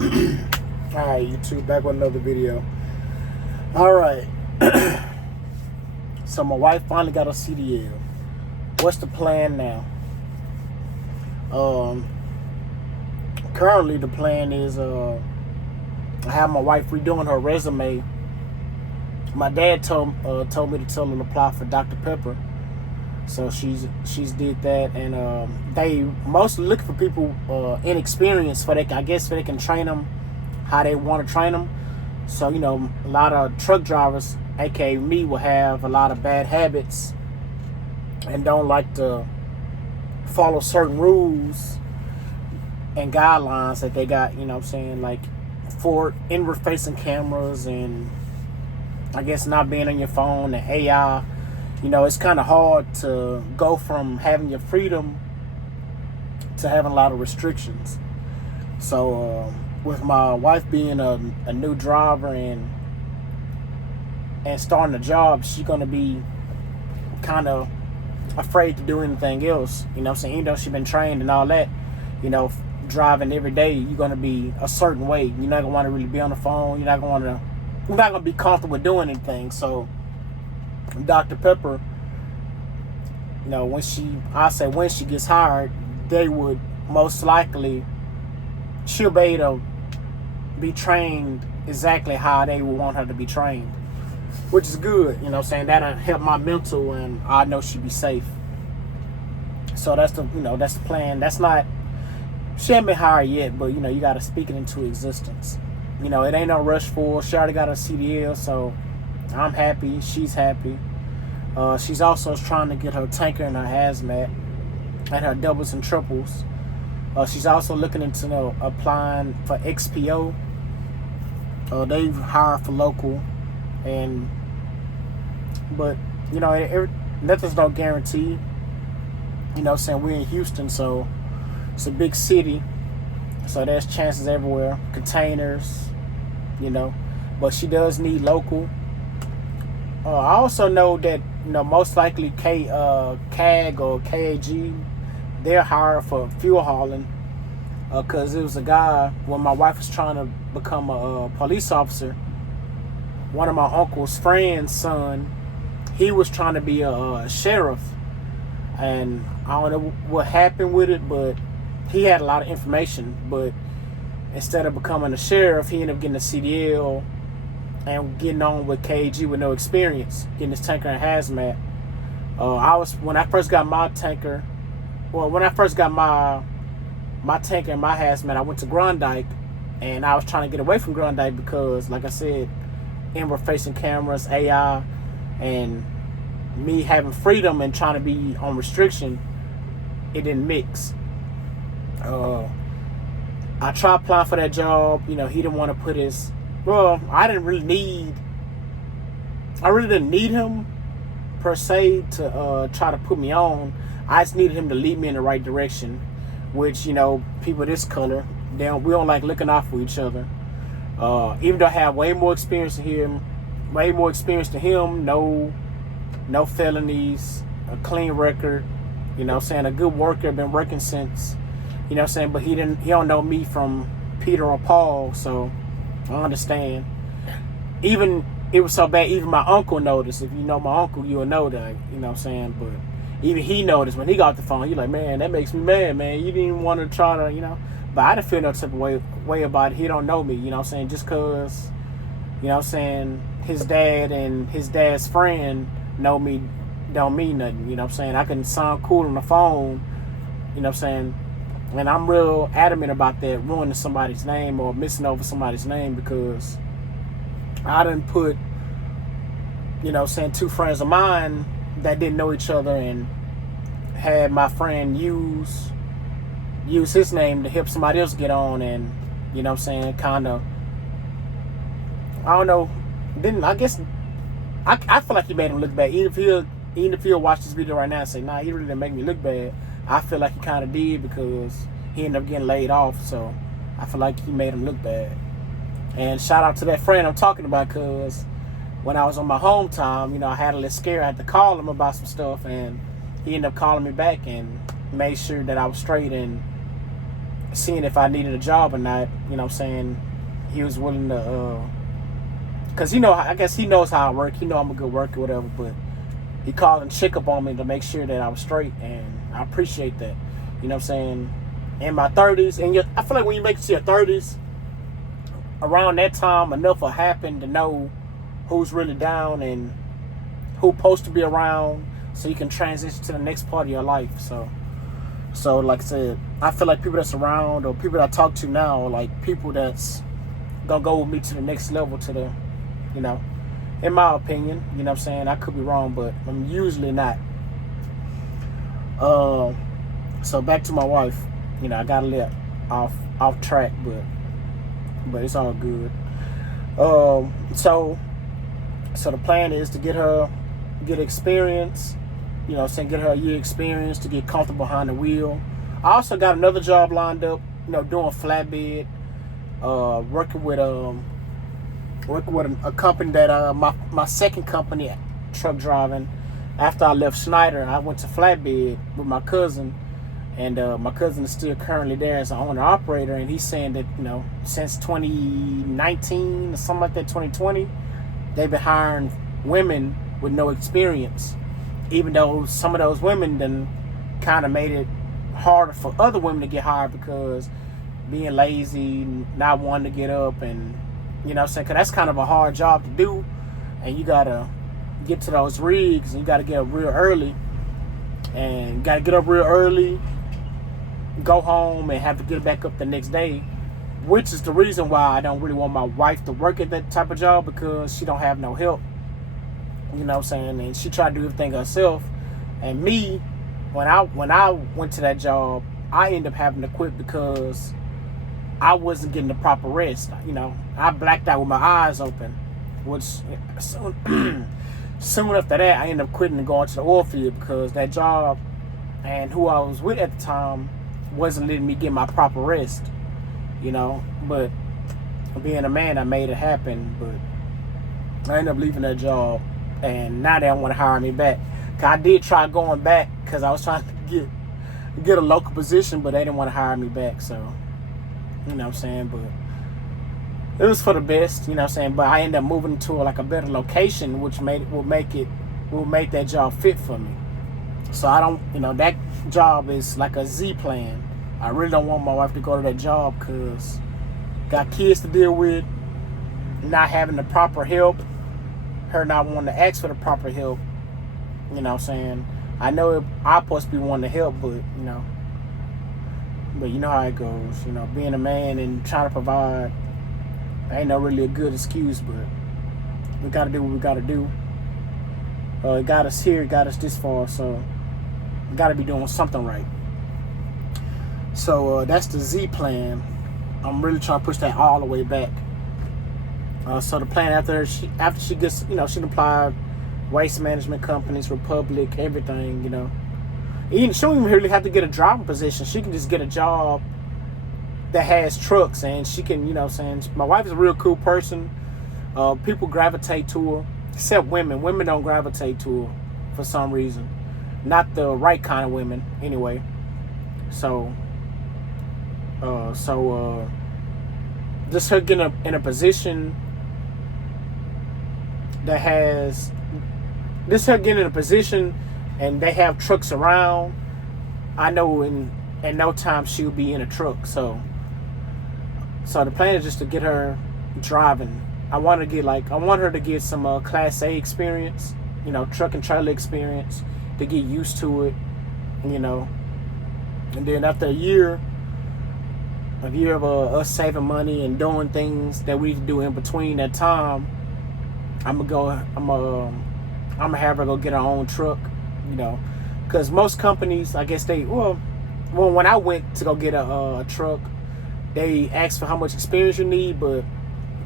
Alright, YouTube, back with another video. Alright. So my wife finally got a CDL. What's the plan now? Currently the plan is I have my wife redoing her resume. My dad told me to tell her to apply for Dr. Pepper. So she's did that, and they mostly look for people inexperienced for they can train them how they want to train them. So a lot of truck drivers, aka me, will have a lot of bad habits and don't like to follow certain rules and guidelines that they got. Like for inward facing cameras and I guess not being on your phone and AI. It's kind of hard to go from having your freedom to having a lot of restrictions. So with my wife being a new driver and starting a job, she's going to be kind of afraid to do anything else. Even though she's been trained and all that, driving every day, you're going to be a certain way. You're not going to want to really be on the phone. You're not going to be comfortable doing anything. So Dr. Pepper, when she gets hired, they would most likely, she'll be able to be trained exactly how they would want her to be trained, which is good. That'll help my mental, and I know she'll be safe. So that's the plan. She ain't been hired yet, but you got to speak it into existence. It ain't no rush for her. She already got her CDL, so I'm happy. She's happy. She's also trying to get her tanker and her hazmat and her doubles and triples. She's also looking into applying for XPO. They hire for local, but nothing's no guarantee. We're in Houston, so it's a big city, so there's chances everywhere. Containers, but she does need local. I also know that most likely CAG or KAG, they're hired for fuel hauling, because it was a guy when my wife was trying to become a police officer. One of my uncle's friend's son, he was trying to be a sheriff, and I don't know what happened with it, but he had a lot of information, but instead of becoming a sheriff, he ended up getting a CDL and getting on with KG with no experience, getting his tanker and hazmat. When I first got my tanker and my hazmat, I went to Grondike, and I was trying to get away from Grondike because, like I said, inward facing cameras, AI, and me having freedom and trying to be on restriction, it didn't mix. I tried applying for that job. He didn't want to put his. Well, I really didn't need him per se to try to put me on. I just needed him to lead me in the right direction, which people this color, we don't like looking out for each other. Even though I have way more experience than him, no felonies, a clean record, a good worker, been working since, but he don't know me from Peter or Paul, so I understand. Even it was so bad, even my uncle noticed. If you know my uncle, you'll know that, but even he noticed when he got the phone. He's like, man, that makes me mad, man. You didn't even want to try to, but I didn't feel no type of way about it. He don't know me, just cause, his dad and his dad's friend know me don't mean nothing, I can sound cool on the phone, and I'm real adamant about that, ruining somebody's name or missing over somebody's name, because I done put, two friends of mine that didn't know each other and had my friend use his name to help somebody else get on, and, kind of, I don't know, I guess, I feel like he made him look bad. Even if he'll watch this video right now and say, nah, he really didn't make me look bad, I feel like he kind of did, because he ended up getting laid off. So I feel like he made him look bad. And shout out to that friend I'm talking about, because when I was on my home time, I had a little scare. I had to call him about some stuff, and he ended up calling me back and made sure that I was straight, and seeing if I needed a job or not. You know what I'm saying? He was willing to, cause I guess he knows how I work. He know I'm a good worker, whatever. But he called and check up on me to make sure that I was straight, and I appreciate that. You know what I'm saying? In my 30s, and I feel like when you make it to your 30s, around that time, enough will happen to know who's really down and who's supposed to be around, so you can transition to the next part of your life. So like I said, I feel like people that's around or people that I talk to now are like people that's gonna go with me to the next level, to the, in my opinion, you know what I'm saying? I could be wrong, but I'm usually not. So back to my wife. I got a little off track, but it's all good. So the plan is to get experience, get her a year experience to get comfortable behind the wheel. I also got another job lined up, doing flatbed, working with a company that my second company, truck driving. After I left Schneider, I went to flatbed with my cousin, and my cousin is still currently there as an owner operator, and he's saying that since 2019 or something like that, 2020, they've been hiring women with no experience, even though some of those women then kind of made it harder for other women to get hired because being lazy, not wanting to get up, and you know what I'm saying, because that's kind of a hard job to do, and you gotta get to those rigs, and you gotta get up real early, go home and have to get back up the next day, which is the reason why I don't really want my wife to work at that type of job, because she don't have no help, you know what I'm saying, and she tried to do everything herself. And me, when I went to that job, I ended up having to quit because I wasn't getting the proper rest. I blacked out with my eyes open, which soon after that, I ended up quitting and going to the oil field, because that job and who I was with at the time wasn't letting me get my proper rest, but being a man, I made it happen. But I ended up leaving that job, and now they don't want to hire me back. Cause I did try going back, because I was trying to get a local position, but they didn't want to hire me back. So, you know what I'm saying, but it was for the best, you know what I'm saying. But I ended up moving to a better location, which will make that job fit for me. So I don't, that job is like a Z plan. I really don't want my wife to go to that job, because got kids to deal with, not having the proper help, her not wanting to ask for the proper help. You know what I'm saying? I know I'm supposed to be wanting to help, but you know how it goes. Being a man and trying to provide ain't no really a good excuse, but we got to do what we got to do. It got us here, it got us this far, so we got to be doing something right. So that's the Z plan. I'm really trying to push that all the way back. So the plan after she gets, she applied waste management companies, Republic, everything, Even she don't even really have to get a driving position. She can just get a job that has trucks, and she can, my wife is a real cool person. People gravitate to her, except women. Women don't gravitate to her for some reason. Not the right kind of women, anyway. So just her getting in a position that has, this her getting in a position and they have trucks around, I know in no time she'll be in a truck. So the plan is just to get her driving. I want her to get some Class A experience, truck and trailer experience, to get used to it, and then after a year of us saving money and doing things that we do in between that time, I'm gonna have her go get her own truck, because most companies, I guess when I went to go get a truck, they ask for how much experience you need, but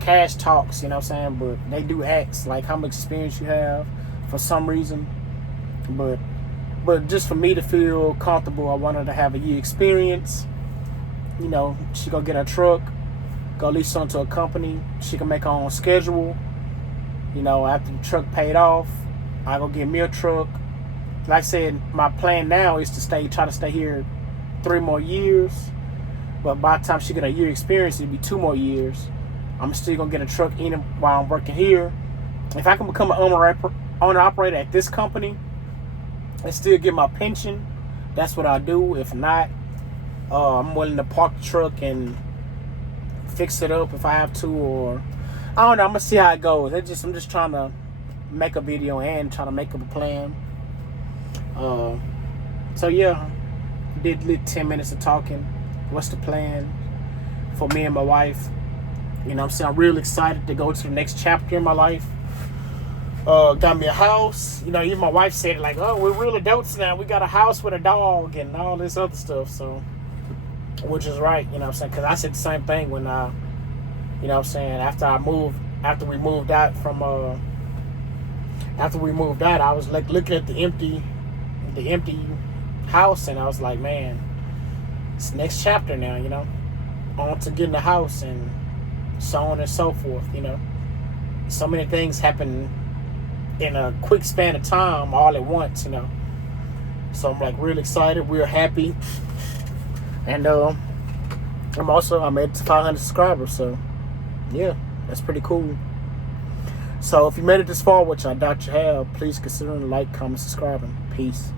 cash talks, you know what I'm saying, but they do ask like how much experience you have for some reason, but just for me to feel comfortable, I want her to have a year experience. She go get her truck, go lease onto a company. She can make her own schedule. After the truck paid off, I go get me a truck. Like I said, my plan now is to try to stay here 3 more years. But by the time she get a year experience, it'll be 2 more years. I'm still gonna get a truck in while I'm working here. If I can become an owner operator at this company and still get my pension, that's what I'll do. If not, I'm willing to park the truck and fix it up if I have to, or I don't know. I'm gonna see how it goes. I'm just trying to make a video and trying to make up a plan. So yeah, did 10 minutes of talking. What's the plan for me and my wife? You know what I'm saying? I'm real excited to go to the next chapter in my life. Got me a house. You know, even my wife said like, oh, we're real adults now. We got a house with a dog and all this other stuff. So, which is right, you know what I'm saying? Because I said the same thing when you know what I'm saying, after we moved out, I was like looking at the empty house, and I was like, man, it's the next chapter now, you know, on to getting a house and so on and so forth, you know. So many things happen in a quick span of time all at once, you know. So I'm like real excited. We're happy. And I'm at 500 subscribers, so yeah, that's pretty cool. So if you made it this far, which I doubt you have, please consider like, comment, subscribing. Peace.